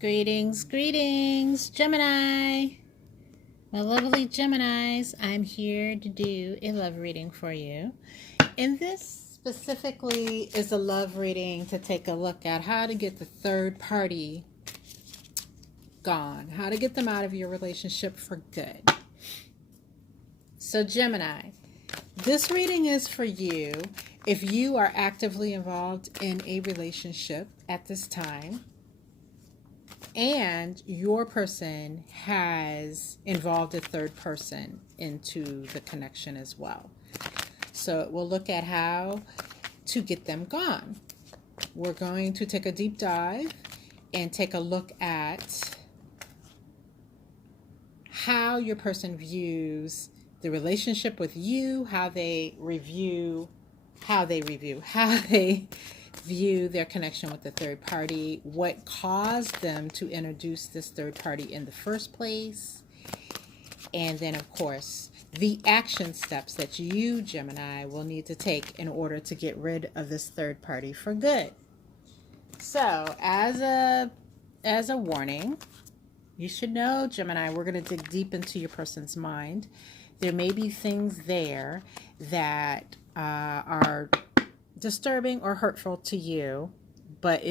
Greetings, greetings, Gemini. My lovely Geminis, I'm here to do a love reading for you. And this specifically is a love reading to take a look at how to get the third party gone, how to get them out of your relationship for good. So Gemini, this reading is for you if you are actively involved in a relationship at this time and your person has involved a third person into the connection as well. So we'll look at how to get them gone. We're going to take a deep dive and take a look at how your person views the relationship with you, how they view their connection with the third party, what caused them to introduce this third party in the first place, and then of course the action steps that you, Gemini, will need to take in order to get rid of this third party for good. So as a warning, you should know, Gemini, we're going to dig deep into your person's mind. There may be things there that are disturbing or hurtful to you, but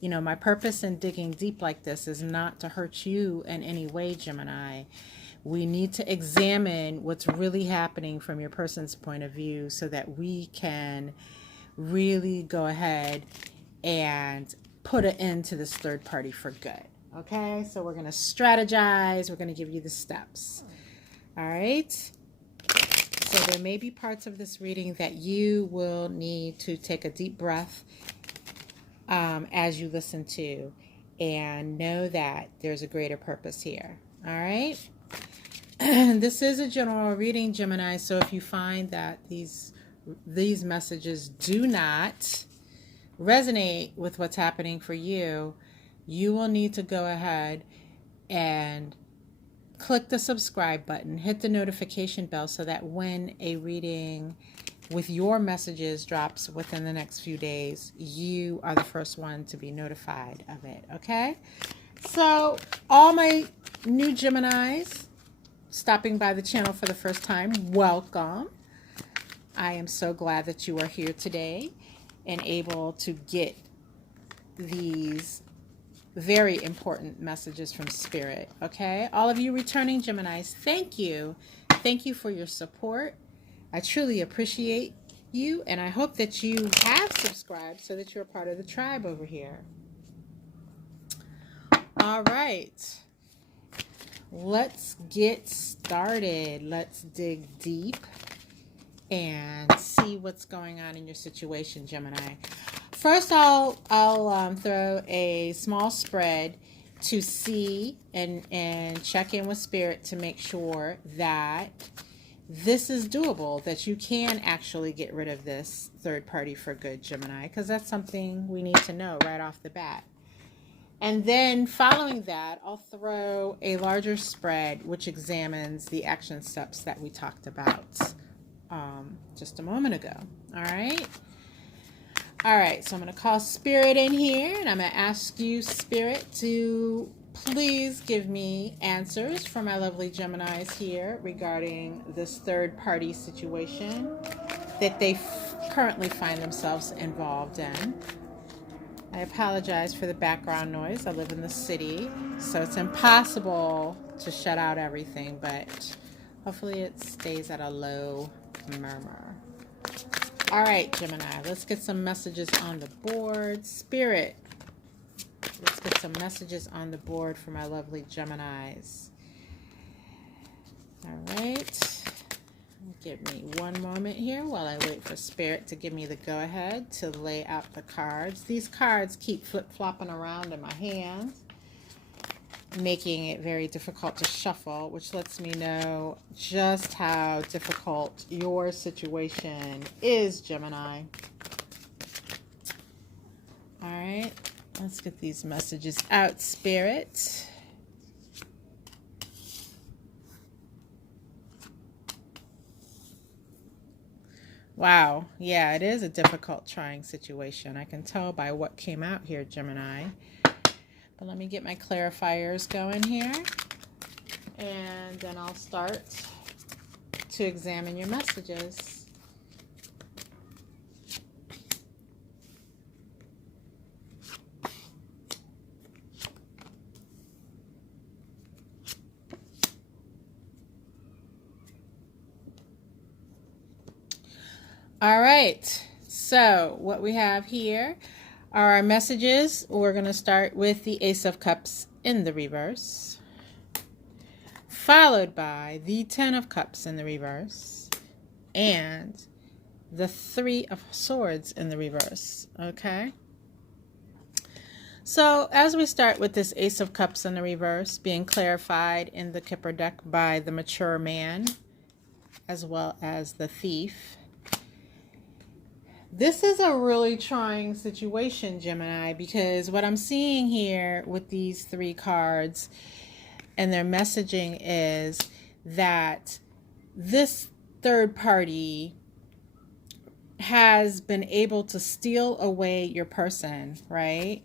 my purpose in digging deep like this is not to hurt you in any way, Gemini. We need to examine what's really happening from your person's point of view so that we can really go ahead and put an end to this third party for good. Okay, so we're going to strategize. We're going to give you the steps. All right. So there may be parts of this reading that you will need to take a deep breath as you listen to, and know that there's a greater purpose here. All right. This is a general reading, Gemini. So if you find that these messages do not resonate with what's happening for you, you will need to go ahead and click the subscribe button, hit the notification bell so that when a reading with your messages drops within the next few days, you are the first one to be notified of it, okay? So all my new Geminis stopping by the channel for the first time, welcome. I am so glad that you are here today and able to get these very important messages from Spirit, okay? All of you returning Geminis, thank you. Thank you for your support. I truly appreciate you, and I hope that you have subscribed so that you're a part of the tribe over here. All right. Let's get started. Let's dig deep and see what's going on in your situation, Gemini. First, I'll throw a small spread to see and check in with Spirit to make sure that this is doable, that you can actually get rid of this third party for good, Gemini, because that's something we need to know right off the bat. And then following that, I'll throw a larger spread which examines the action steps that we talked about just a moment ago. All right. All right, so I'm going to call Spirit in here, and I'm going to ask you, Spirit, to please give me answers for my lovely Geminis here regarding this third-party situation that they currently find themselves involved in. I apologize for the background noise. I live in the city, so it's impossible to shut out everything, but hopefully it stays at a low murmur. All right, Gemini, let's get some messages on the board. Spirit, let's get some messages on the board for my lovely Geminis. All right. Give me one moment here while I wait for Spirit to give me the go-ahead to lay out the cards. These cards keep flip-flopping around in my hands, making it very difficult to shuffle, which lets me know just how difficult your situation is, Gemini. All right, let's get these messages out, Spirit. Wow, yeah, it is a difficult, trying situation. I can tell by what came out here, Gemini. But let me get my clarifiers going here. And then I'll start to examine your messages. All right, so what we have here are our messages. We're going to start with the Ace of Cups in the reverse, followed by the Ten of Cups in the reverse, and the Three of Swords in the reverse, okay? So as we start with this Ace of Cups in the reverse, being clarified in the Kipper deck by the Mature Man, as well as the Thief. This is a really trying situation, Gemini, because what I'm seeing here with these three cards and their messaging is that this third party has been able to steal away your person, right?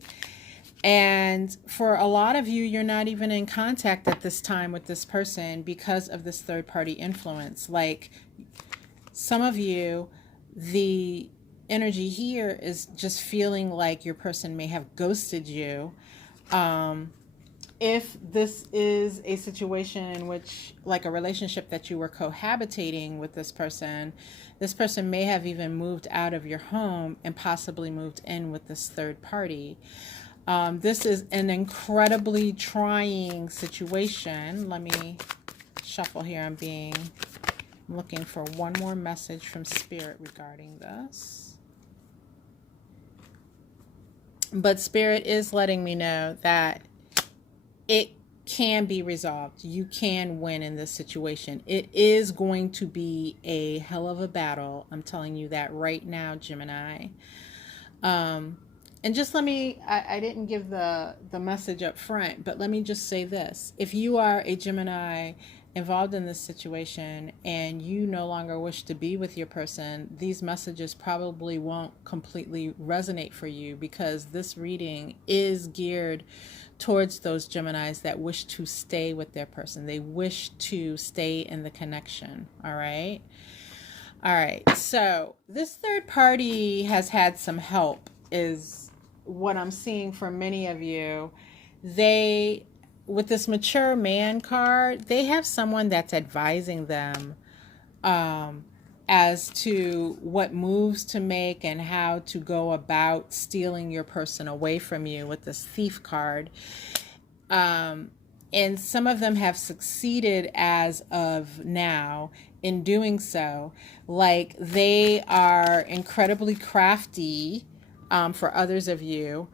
And for a lot of you, you're not even in contact at this time with this person because of this third party influence. Like some of you, the energy here is just feeling like your person may have ghosted you. If this is a situation in which, like a relationship that you were cohabitating with this person may have even moved out of your home and possibly moved in with this third party. This is an incredibly trying situation. Let me shuffle here. I'm looking for one more message from Spirit regarding this. But Spirit is letting me know that it can be resolved. You can win in this situation. It is going to be a hell of a battle. I'm telling you that right now, Gemini. And just let me, I didn't give the message up front, but let me just say this. If you are a Gemini involved in this situation and you no longer wish to be with your person, these messages probably won't completely resonate for you, because this reading is geared towards those Geminis that wish to stay with their person. They wish to stay in the connection. All right. All right. So this third party has had some help, is what I'm seeing for many of you. With this Mature Man card, they have someone that's advising them as to what moves to make and how to go about stealing your person away from you with this Thief card. And some of them have succeeded as of now in doing so. Like, they are incredibly crafty for others of you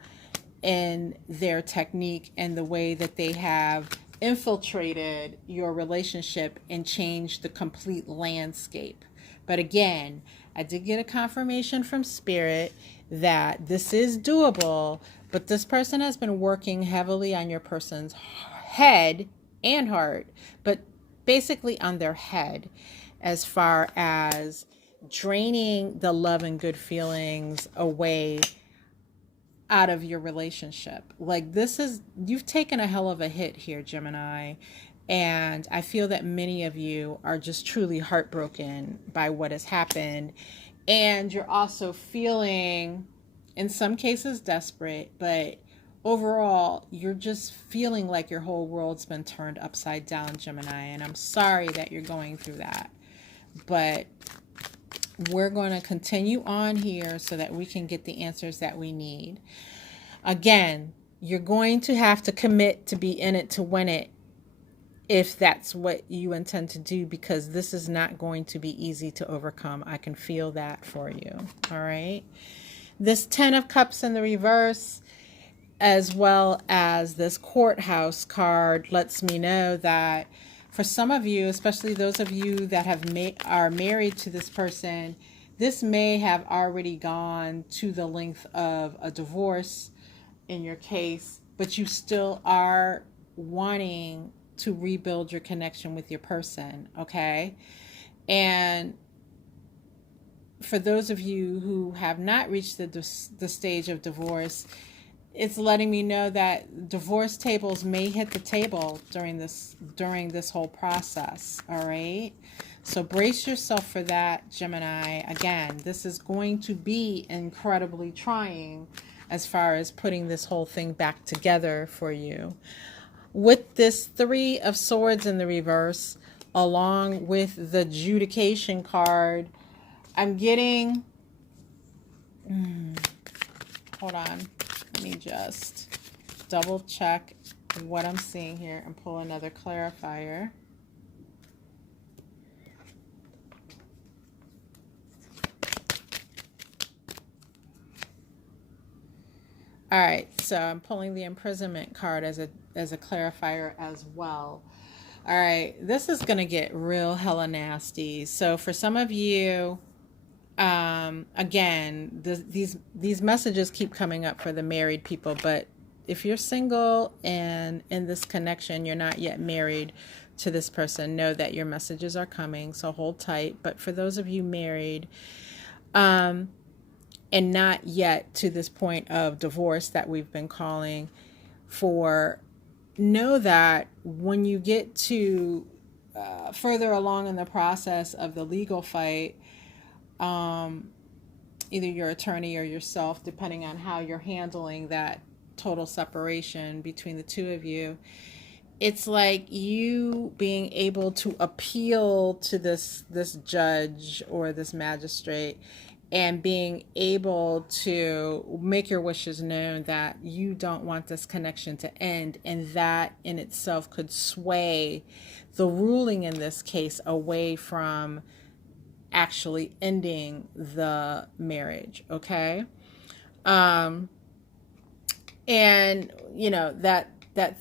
in their technique and the way that they have infiltrated your relationship and changed the complete landscape. But again, I did get a confirmation from Spirit that this is doable, but this person has been working heavily on your person's head and heart, but basically on their head, as far as draining the love and good feelings away out of your relationship. Like, you've taken a hell of a hit here, Gemini. And I feel that many of you are just truly heartbroken by what has happened. And you're also feeling, in some cases, desperate, but overall, you're just feeling like your whole world's been turned upside down, Gemini. And I'm sorry that you're going through that. But we're going to continue on here so that we can get the answers that we need. Again, you're going to have to commit to be in it to win it, if that's what you intend to do, because this is not going to be easy to overcome. I can feel that for you. All right. This Ten of Cups in the reverse, as well as this Courthouse card, lets me know that for some of you, especially those of you that are married to this person, this may have already gone to the length of a divorce in your case, but you still are wanting to rebuild your connection with your person, okay? And for those of you who have not reached the stage of divorce, it's letting me know that divorce tables may hit the table during this whole process. All right. So brace yourself for that, Gemini. Again, this is going to be incredibly trying as far as putting this whole thing back together for you. With this Three of Swords in the reverse, along with the Judication card, I'm getting... hold on. Let me just double check what I'm seeing here and pull another clarifier. All right, so I'm pulling the imprisonment card as a clarifier as well. All right, this is gonna get real hella nasty. So for some of you, again, these messages keep coming up for the married people, but if you're single and in this connection, you're not yet married to this person, know that your messages are coming, so hold tight. But for those of you married, and not yet to this point of divorce that we've been calling for, know that when you get to further along in the process of the legal fight, either your attorney or yourself, depending on how you're handling that total separation between the two of you, it's like you being able to appeal to this judge or this magistrate and being able to make your wishes known that you don't want this connection to end, and that in itself could sway the ruling in this case away from actually ending the marriage. Okay. And you know, that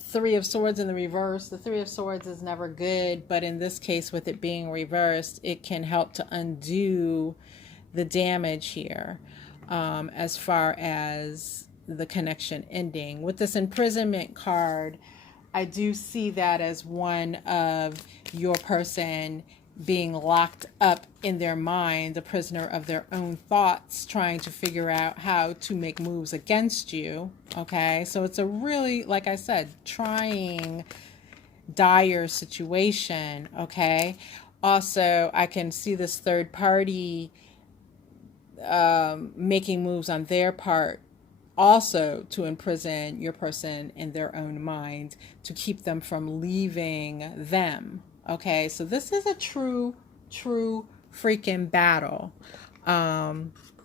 Three of Swords in the reverse, the Three of Swords is never good, but in this case, with it being reversed, it can help to undo the damage here, as far as the connection ending. With this imprisonment card, I do see that as one of your person being locked up in their mind, a prisoner of their own thoughts, trying to figure out how to make moves against you. Okay, so it's a really, like I said, trying, dire situation. Okay, also I can see this third party making moves on their part also to imprison your person in their own mind, to keep them from leaving them. Okay, so this is a true freaking battle,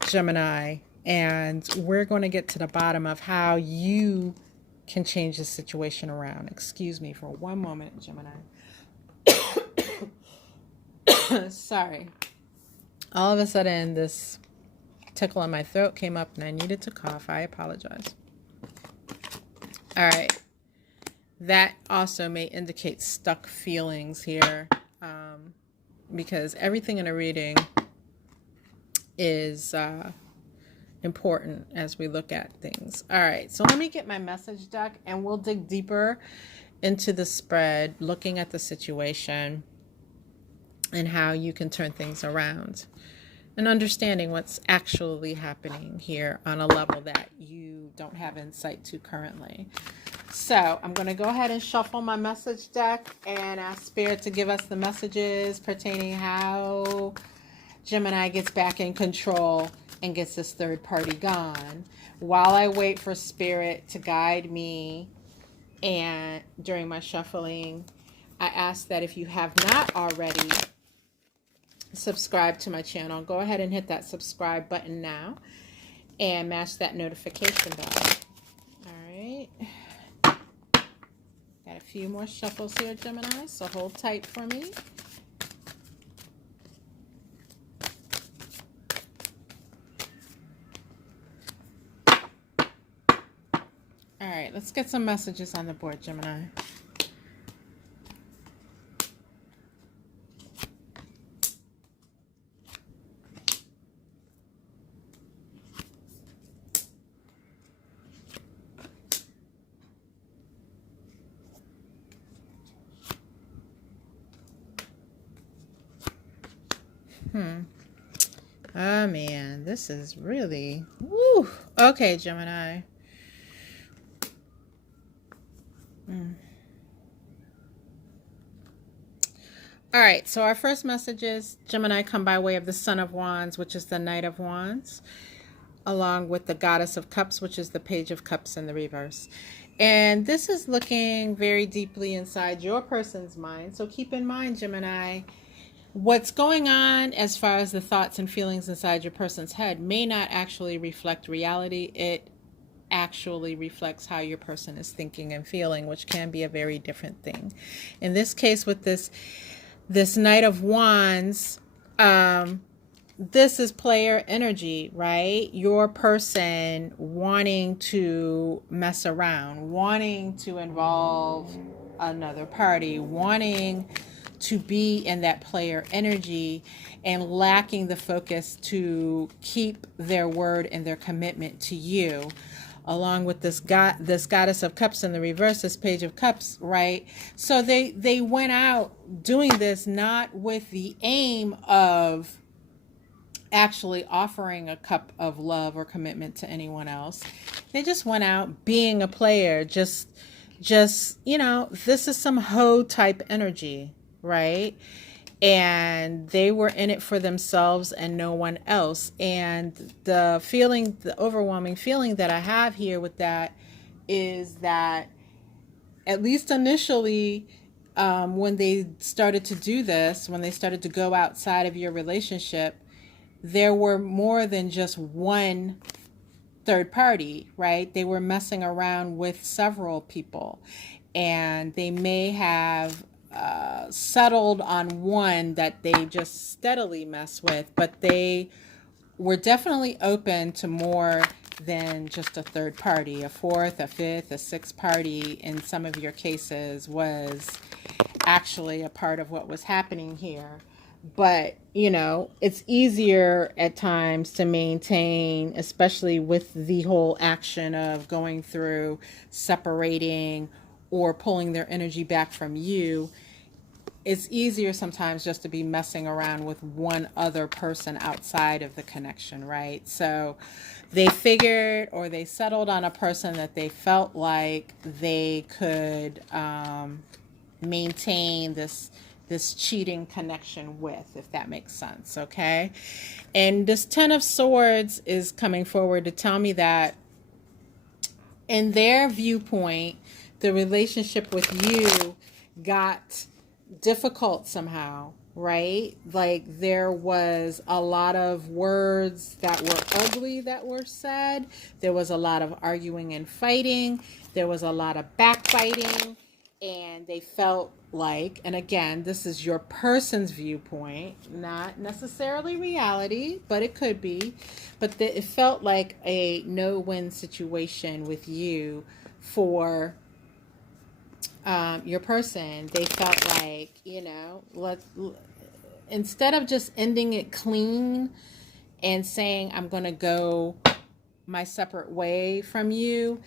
Gemini, and we're going to get to the bottom of how you can change the situation around. Excuse me for one moment, Gemini. Sorry. All of a sudden, this tickle in my throat came up and I needed to cough. I apologize. All right. That also may indicate stuck feelings here, because everything in a reading is important as we look at things. All right. So let me get my message deck and we'll dig deeper into the spread, looking at the situation and how you can turn things around, and understanding what's actually happening here on a level that you don't have insight to currently. So I'm going to go ahead and shuffle my message deck and ask Spirit to give us the messages pertaining how Gemini gets back in control and gets this third party gone. While I wait for Spirit to guide me, and during my shuffling, I ask that if you have not already subscribe to my channel, go ahead and hit that subscribe button now and match that notification bell. All right, got a few more shuffles here, Gemini, so hold tight for me. All right, let's get some messages on the board, Gemini. Oh man, this is really, woo. Okay, Gemini. All right, so our first message is Gemini come by way of the Son of Wands, which is the Knight of Wands, along with the Goddess of Cups, which is the Page of Cups in the reverse. And this is looking very deeply inside your person's mind. So keep in mind, Gemini, what's going on as far as the thoughts and feelings inside your person's head may not actually reflect reality. It actually reflects how your person is thinking and feeling, which can be a very different thing. In this case, with this Knight of Wands, this is player energy, right? Your person wanting to mess around, wanting to involve another party, wanting to be in that player energy and lacking the focus to keep their word and their commitment to you. Along with this Goddess of Cups in the reverse, this Page of Cups, right? So they went out doing this not with the aim of actually offering a cup of love or commitment to anyone else. They just went out being a player, just this is some hoe type energy, right? And they were in it for themselves and no one else. And the overwhelming feeling that I have here with that is that, at least initially, when they started to do this, when they started to go outside of your relationship, there were more than just one third party, right? They were messing around with several people, and they may have settled on one that they just steadily mess with, but they were definitely open to more than just a third party. A fourth, a fifth, a sixth party in some of your cases was actually a part of what was happening here. But, it's easier at times to maintain, especially with the whole action of going through separating or pulling their energy back from you. It's easier sometimes just to be messing around with one other person outside of the connection, right? So they figured, or they settled on a person that they felt like they could maintain this cheating connection with, if that makes sense, okay? And this Ten of Swords is coming forward to tell me that in their viewpoint, the relationship with you got difficult somehow, right? Like there was a lot of words that were ugly that were said. There was a lot of arguing and fighting. There was a lot of backbiting. And they felt like, and again, this is your person's viewpoint, not necessarily reality, but it could be. But it felt like a no-win situation with you for your person. They felt like, instead of just ending it clean and saying, I'm going to go my separate way from you,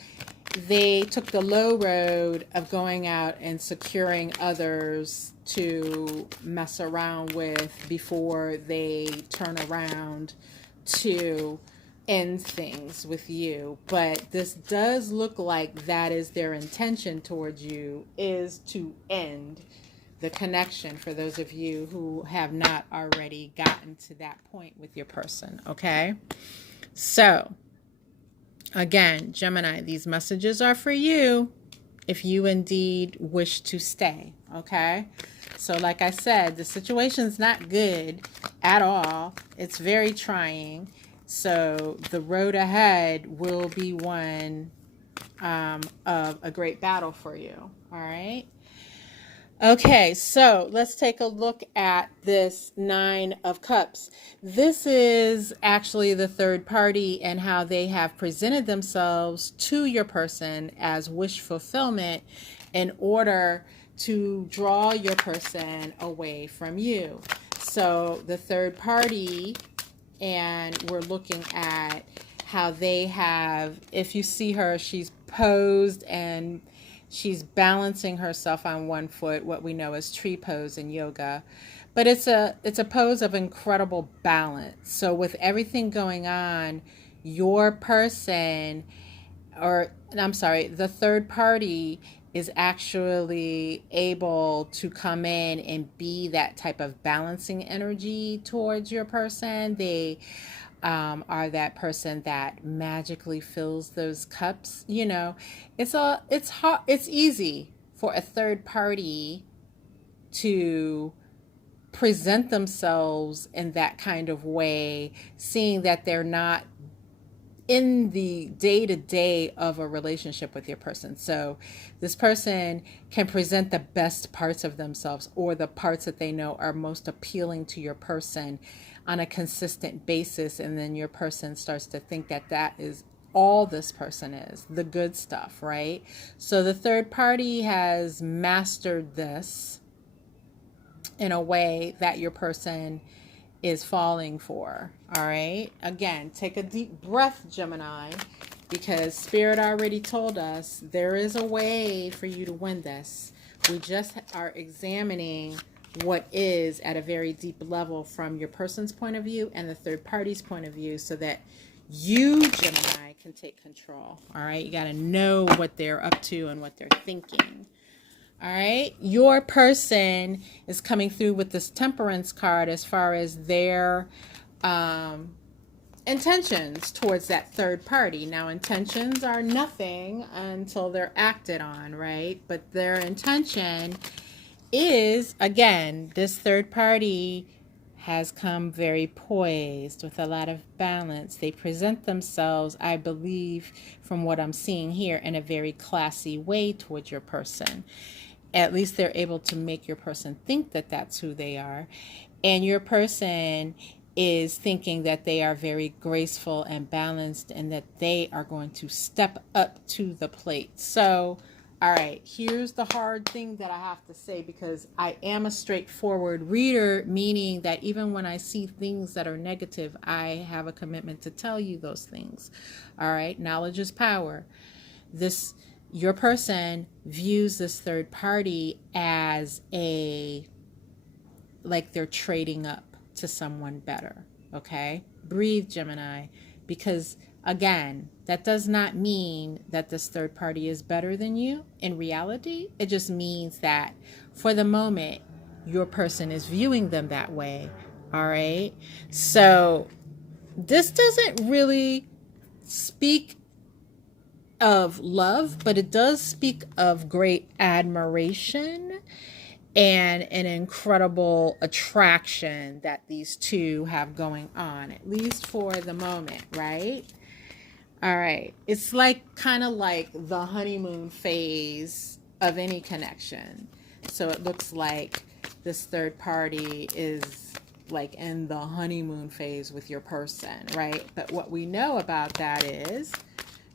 they took the low road of going out and securing others to mess around with before they turn around to end things with you. But this does look like that is their intention towards you, is to end the connection, for those of you who have not already gotten to that point with your person, okay? So again, Gemini, these messages are for you if you indeed wish to stay, okay? So like I said, the situation's not good at all. It's very trying. So the road ahead will be one of a great battle for you, all right? Okay, so let's take a look at this Nine of Cups. This is actually the third party and how they have presented themselves to your person as wish fulfillment in order to draw your person away from you. So the third party, and we're looking at how they have, if you see her, she's posed and she's balancing herself on one foot, what we know as tree pose in yoga. But it's a pose of incredible balance. So with everything going on, your person, the third party is actually able to come in and be that type of balancing energy towards your person. They are that person that magically fills those cups. It's hard, it's easy for a third party to present themselves in that kind of way, seeing that they're not in the day-to-day of a relationship with your person. So this person can present the best parts of themselves, or the parts that they know are most appealing to your person, on a consistent basis, and then your person starts to think that that is all this person is, the good stuff, right? So the third party has mastered this in a way that your person is falling for. All right. Again, take a deep breath, Gemini, because Spirit already told us there is a way for you to win this. We just are examining what is at a very deep level from your person's point of view and the third party's point of view, so that you, Gemini, can take control. All right. You got to know what they're up to and what they're thinking. All right, your person is coming through with this Temperance card as far as their intentions towards that third party. Now, intentions are nothing until they're acted on, right? But their intention is, again, this third party has come very poised with a lot of balance. They present themselves, I believe, from what I'm seeing here, in a very classy way towards your person. At least they're able to make your person think that that's who they are. And your person is thinking that they are very graceful and balanced, and that they are going to step up to the plate. So, all right, here's the hard thing that I have to say, because I am a straightforward reader, meaning that even when I see things that are negative, I have a commitment to tell you those things. All right, knowledge is power. Your person views this third party as like they're trading up to someone better. Okay? Breathe, Gemini, because again, that does not mean that this third party is better than you. In reality, it just means that for the moment, your person is viewing them that way. All right? So this doesn't really speak of love, but it does speak of great admiration and an incredible attraction that these two have going on, at least for the moment, right? All right. It's kind of like the honeymoon phase of any connection. So it looks like this third party is like in the honeymoon phase with your person, right? But what we know about that is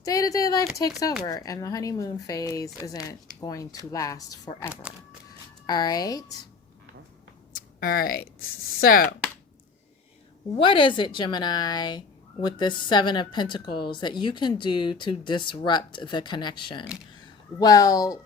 day-to-day life takes over, and the honeymoon phase isn't going to last forever. All right? All right. So, what is it, Gemini, with this Seven of Pentacles that you can do to disrupt the connection? Well,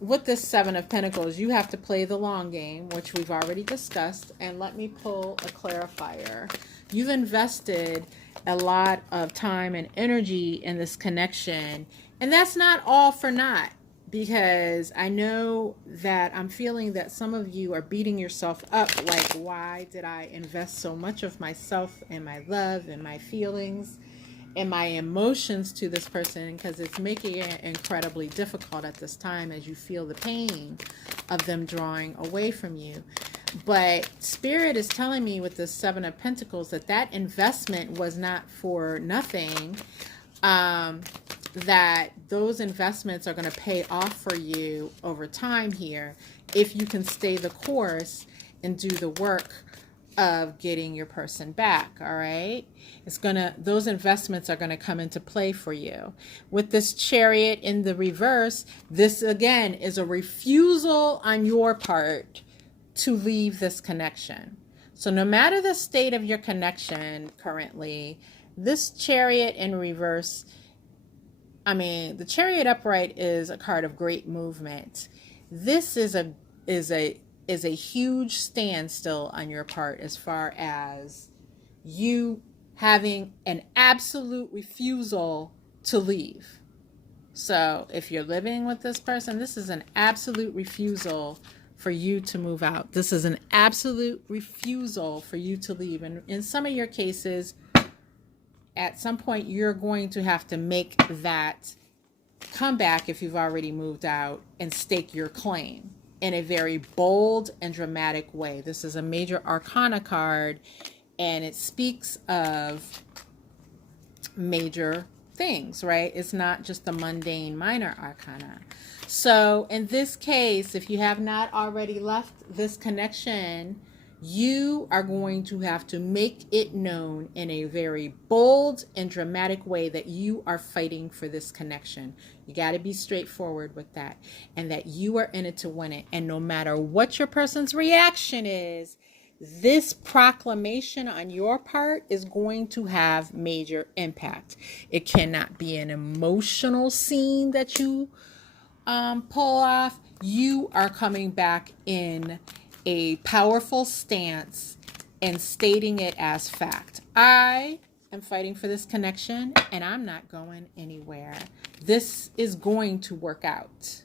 with this Seven of Pentacles, you have to play the long game, which we've already discussed. And let me pull a clarifier. You've invested a lot of time and energy in this connection, and that's not all for naught, because I know that I'm feeling that some of you are beating yourself up, like, why did I invest so much of myself and my love and my feelings and my emotions to this person, because it's making it incredibly difficult at this time as you feel the pain of them drawing away from you. But Spirit is telling me with the Seven of Pentacles that investment was not for nothing, that those investments are going to pay off for you over time here if you can stay the course and do the work of getting your person back. All right, those investments are going to come into play for you. With this Chariot in the reverse, this again is a refusal on your part to leave this connection. So no matter the state of your connection currently, this Chariot in reverse, the Chariot upright is a card of great movement. This is a huge standstill on your part, as far as you having an absolute refusal to leave. So if you're living with this person, this is an absolute refusal for you to move out. This is an absolute refusal for you to leave. And in some of your cases, at some point, you're going to have to make that comeback if you've already moved out and stake your claim in a very bold and dramatic way. This is a major arcana card, and it speaks of major things, right? It's not just the mundane minor arcana. So in this case, if you have not already left this connection, you are going to have to make it known in a very bold and dramatic way that you are fighting for this connection. You got to be straightforward with that, and that you are in it to win it. And no matter what your person's reaction is, this proclamation on your part is going to have major impact. It cannot be an emotional scene that you pull off. You are coming back in a powerful stance and stating it as fact. I am fighting for this connection, and I'm not going anywhere. This is going to work out.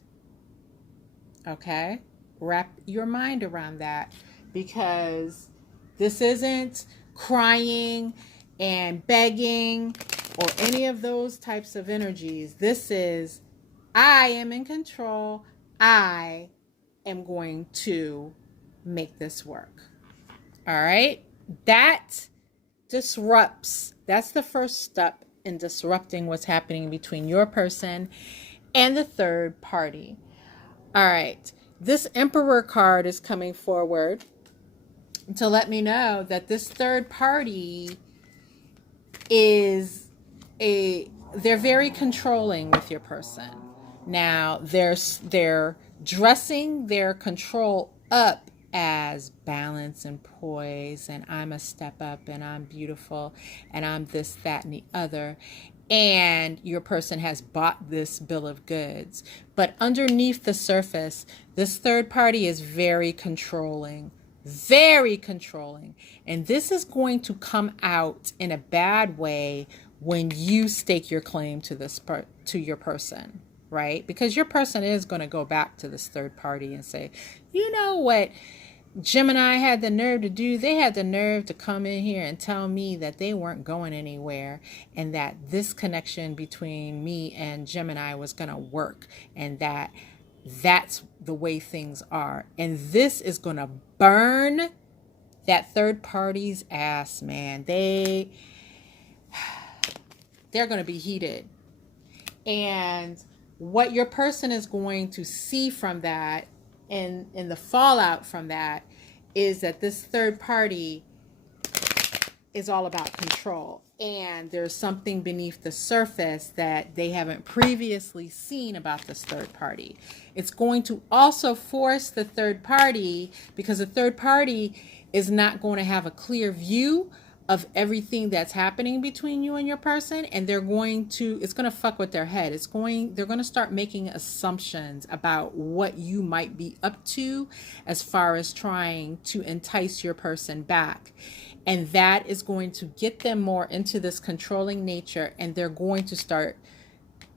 Okay? Wrap your mind around that, because this isn't crying and begging or any of those types of energies. This is, I am in control. I am going to make this work. All right? That disrupts. That's the first step in disrupting what's happening between your person and the third party. All right. This Emperor card is coming forward to let me know that this third party is they're very controlling with your person. Now, they're dressing their control up as balance and poise, and I'm a step up, and I'm beautiful, and I'm this, that, and the other. And your person has bought this bill of goods. But underneath the surface, this third party is very controlling. Very controlling. And this is going to come out in a bad way when you stake your claim to your person, right? Because your person is going to go back to this third party and say, you know what Gemini had the nerve to do? They had the nerve to come in here and tell me that they weren't going anywhere, and that this connection between me and Gemini was going to work, and that's the way things are. And this is going to burn that third party's ass, man. They're going to be heated. And what your person is going to see from that, and the fallout from that, is that this third party is all about control. And there's something beneath the surface that they haven't previously seen about this third party. It's going to also force the third party, because the third party is not going to have a clear view of everything that's happening between you and your person, and it's going to fuck with their head. They're going to start making assumptions about what you might be up to as far as trying to entice your person back. And that is going to get them more into this controlling nature, and they're going to start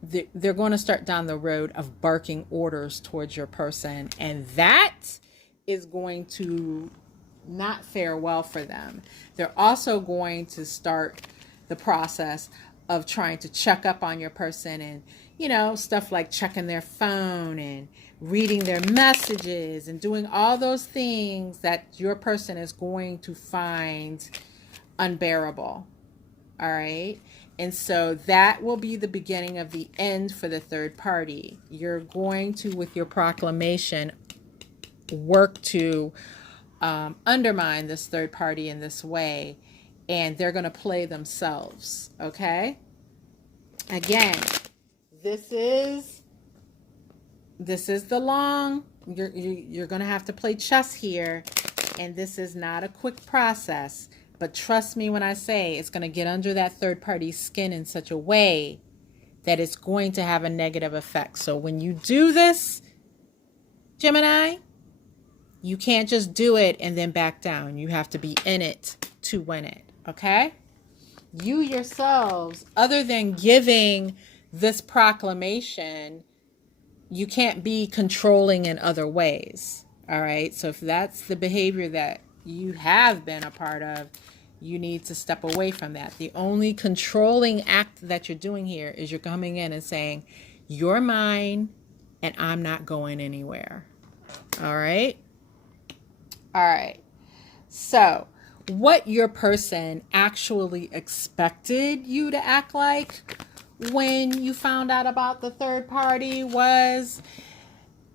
down the road of barking orders towards your person, and that is going to not fare well for them. They're also going to start the process of trying to check up on your person, and stuff like checking their phone and reading their messages and doing all those things that your person is going to find unbearable. All right? And so that will be the beginning of the end for the third party. You're going to, with your proclamation, work to undermine this third party in this way, and they're going to play themselves. Okay? Again, this is the long. You're going to have to play chess here, and this is not a quick process. But trust me when I say it's going to get under that third party's skin in such a way that it's going to have a negative effect. So when you do this, Gemini, you can't just do it and then back down. You have to be in it to win it, okay? You yourselves, other than giving this proclamation, you can't be controlling in other ways. All right. So if that's the behavior that you have been a part of, you need to step away from that. The only controlling act that you're doing here is you're coming in and saying, you're mine and I'm not going anywhere. All right. All right. So what your person actually expected you to act like when you found out about the third party was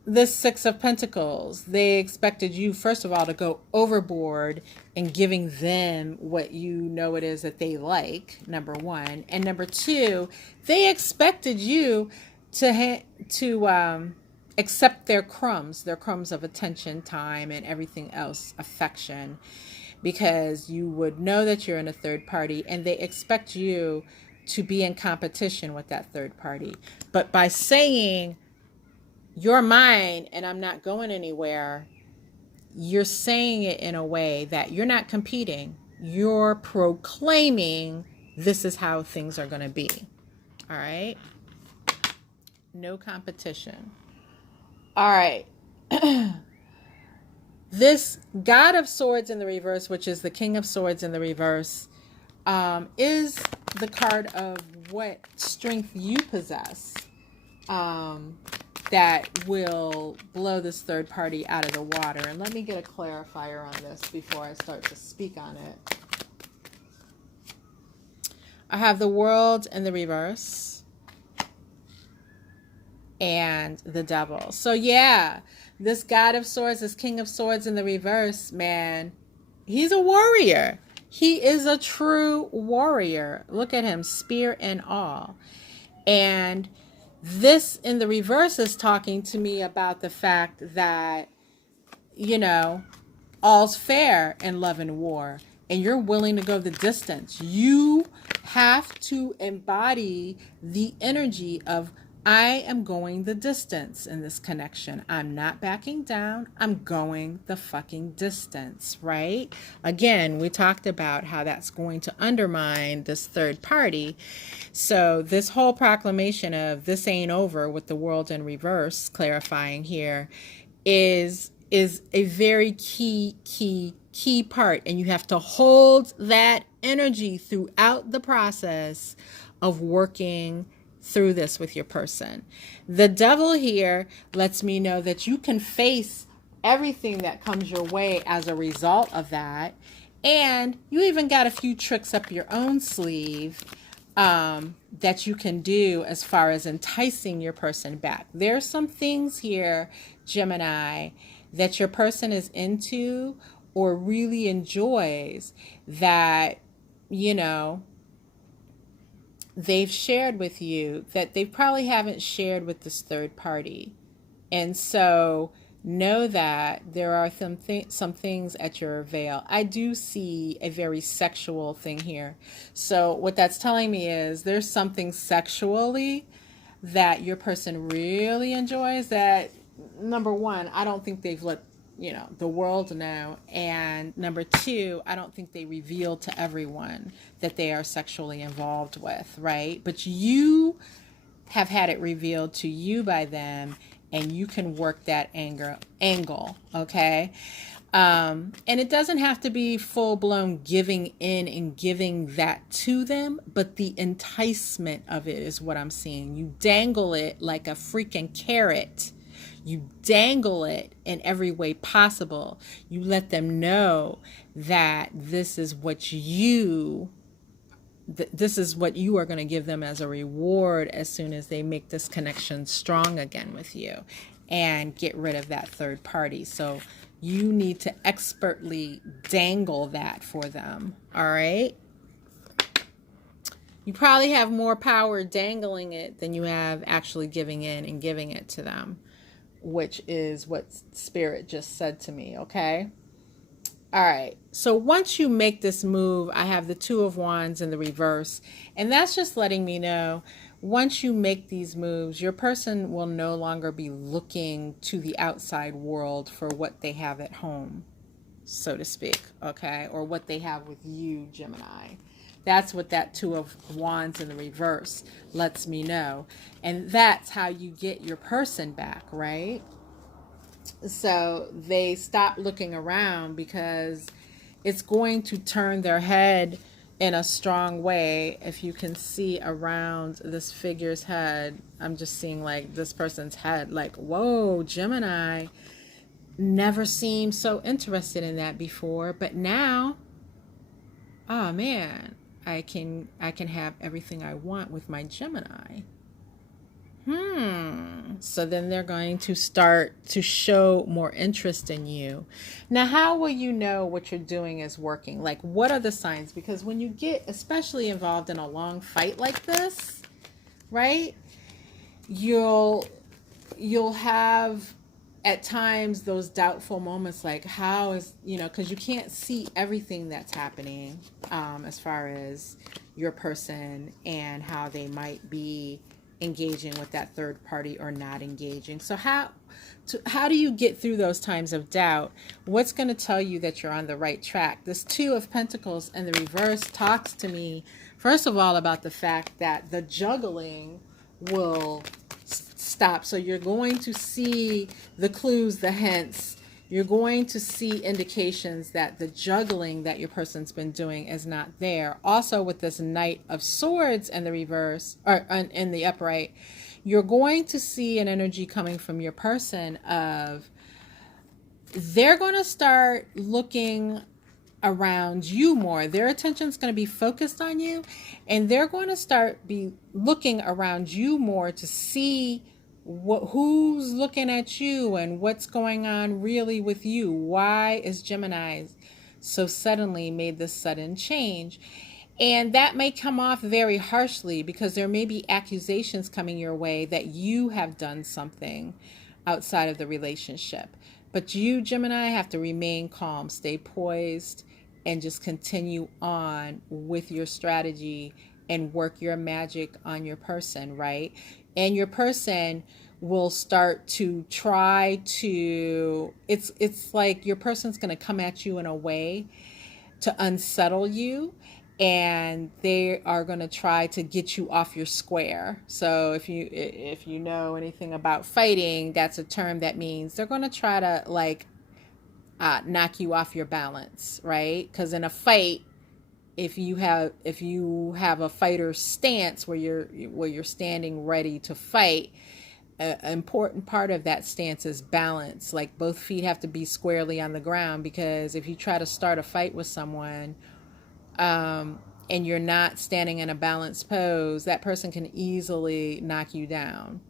the Six of Pentacles. They expected you, first of all, to go overboard in giving them what you know it is that they like, number one. And number two, they expected you to accept their crumbs of attention, time, and everything else, affection, because you would know that you're in a third party and they expect you to be in competition with that third party. But by saying, you're mine and I'm not going anywhere, you're saying it in a way that you're not competing. You're proclaiming this is how things are going to be. All right? No competition. All right. This God of Swords in the reverse, which is the King of Swords in the reverse, is the card of what strength you possess that will blow this third party out of the water. And let me get a clarifier on this before I start to speak on it. I have the World in the reverse and the Devil. So yeah, this God of Swords, this King of Swords in the reverse, man, he's a warrior. He is a true warrior. Look at him, spear and all. And this in the reverse is talking to me about the fact that, you know, all's fair in love and war, and you're willing to go the distance. You have to embody the energy of, I am going the distance in this connection. I'm not backing down. I'm going the fucking distance, right? Again, we talked about how that's going to undermine this third party. So this whole proclamation of this ain't over with the World in reverse, clarifying here, is a very key part. And you have to hold that energy throughout the process of working through this with your person. The Devil here lets me know that you can face everything that comes your way as a result of that. And you even got a few tricks up your own sleeve that you can do as far as enticing your person back. There's some things here, Gemini, that your person is into or really enjoys that, you know, they've shared with you that they probably haven't shared with this third party. And so know that there are some things at your veil. I do see a very sexual thing here. So what that's telling me is there's something sexually that your person really enjoys that, number one, I don't think they've let the world know, and number two, I don't think they reveal to everyone that they are sexually involved with, right? But you have had it revealed to you by them, and you can work that angle, okay? And it doesn't have to be full-blown giving in and giving that to them, but the enticement of it is what I'm seeing. You dangle it like a freaking carrot. You dangle it in every way possible. You let them know that this is what you are going to give them as a reward as soon as they make this connection strong again with you and get rid of that third party. So you need to expertly dangle that for them. All right. You probably have more power dangling it than you have actually giving in and giving it to them, which is what Spirit just said to me, okay? All right, so once you make this move, I have the Two of Wands in the reverse, and that's just letting me know once you make these moves, your person will no longer be looking to the outside world for what they have at home, so to speak, okay? Or what they have with you, Gemini. That's what that Two of Wands in the reverse lets me know. And that's how you get your person back, right? So they stop looking around because it's going to turn their head in a strong way. If you can see around this figure's head, I'm just seeing like this person's head, like, whoa, Gemini never seemed so interested in that before, but now, oh man, I can have everything I want with my Gemini. So then they're going to start to show more interest in you. Now, how will you know what you're doing is working? Like, what are the signs? Because when you get especially involved in a long fight like this, right, you'll have at times those doubtful moments, like, how is, because you can't see everything that's happening as far as your person and how they might be engaging with that third party or not engaging. So how do you get through those times of doubt? What's going to tell you that you're on the right track? This Two of Pentacles in the reverse talks to me, first of all, about the fact that the juggling will stop. So you're going to see the clues, the hints. You're going to see indications that the juggling that your person's been doing is not there. Also, with this Knight of Swords in the reverse, or in the upright, you're going to see an energy coming from your person of they're going to start looking around you more. Their attention's going to be focused on you, and they're going to start be looking around you more to see who's looking at you and what's going on really with you. Why is Gemini so suddenly made this sudden change? And that may come off very harshly because there may be accusations coming your way that you have done something outside of the relationship. But you, Gemini, have to remain calm, stay poised, and just continue on with your strategy and work your magic on your person, right? And your person will start to try to, it's like your person's going to come at you in a way to unsettle you, and they are going to try to get you off your square. So if you know anything about fighting, that's a term that means they're going to try to knock you off your balance, right? Because in a fight, if you have a fighter's stance where you're standing ready to fight, an important part of that stance is balance. Like, both feet have to be squarely on the ground, because if you try to start a fight with someone and you're not standing in a balanced pose, that person can easily knock you down,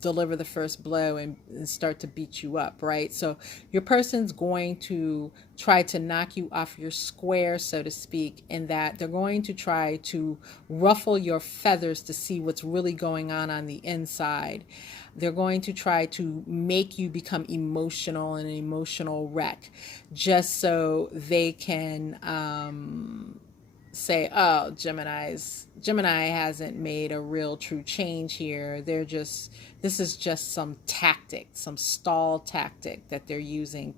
deliver the first blow, and start to beat you up, right? So your person's going to try to knock you off your square, so to speak, in that they're going to try to ruffle your feathers to see what's really going on the inside. They're going to try to make you become emotional and an emotional wreck, just so they can say, oh, Gemini hasn't made a real true change here. This is just some tactic, some stall tactic that they're using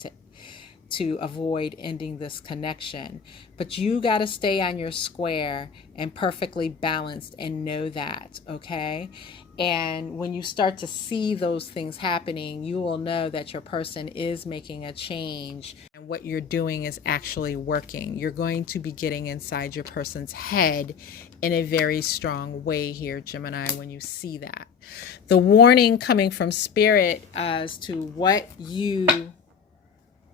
to avoid ending this connection. But you got to stay on your square and perfectly balanced, and know that, okay? And when you start to see those things happening, you will know that your person is making a change and what you're doing is actually working. You're going to be getting inside your person's head in a very strong way here, Gemini, when you see that. The warning coming from Spirit as to what you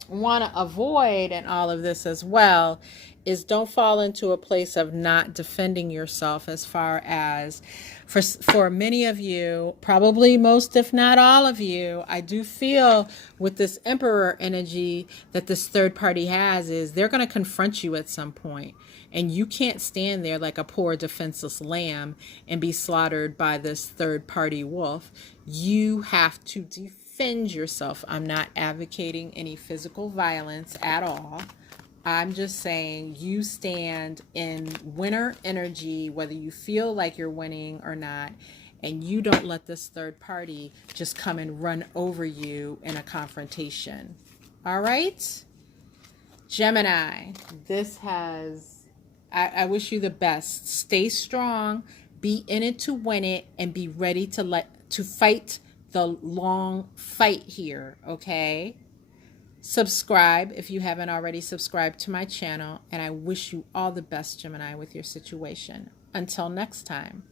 want to avoid in all of this as well is don't fall into a place of not defending yourself. As far as for many of you, probably most if not all of you, I do feel with this Emperor energy that this third party has is they're going to confront you at some point, and you can't stand there like a poor defenseless lamb and be slaughtered by this third party wolf. You have to defend yourself. I'm not advocating any physical violence at all. I'm just saying you stand in winner energy, whether you feel like you're winning or not, and you don't let this third party just come and run over you in a confrontation. All right? Gemini, this has I wish you the best. Stay strong, be in it to win it, and be ready to fight the long fight here, okay? Subscribe if you haven't already subscribed to my channel, and I wish you all the best, Gemini, with your situation. Until next time.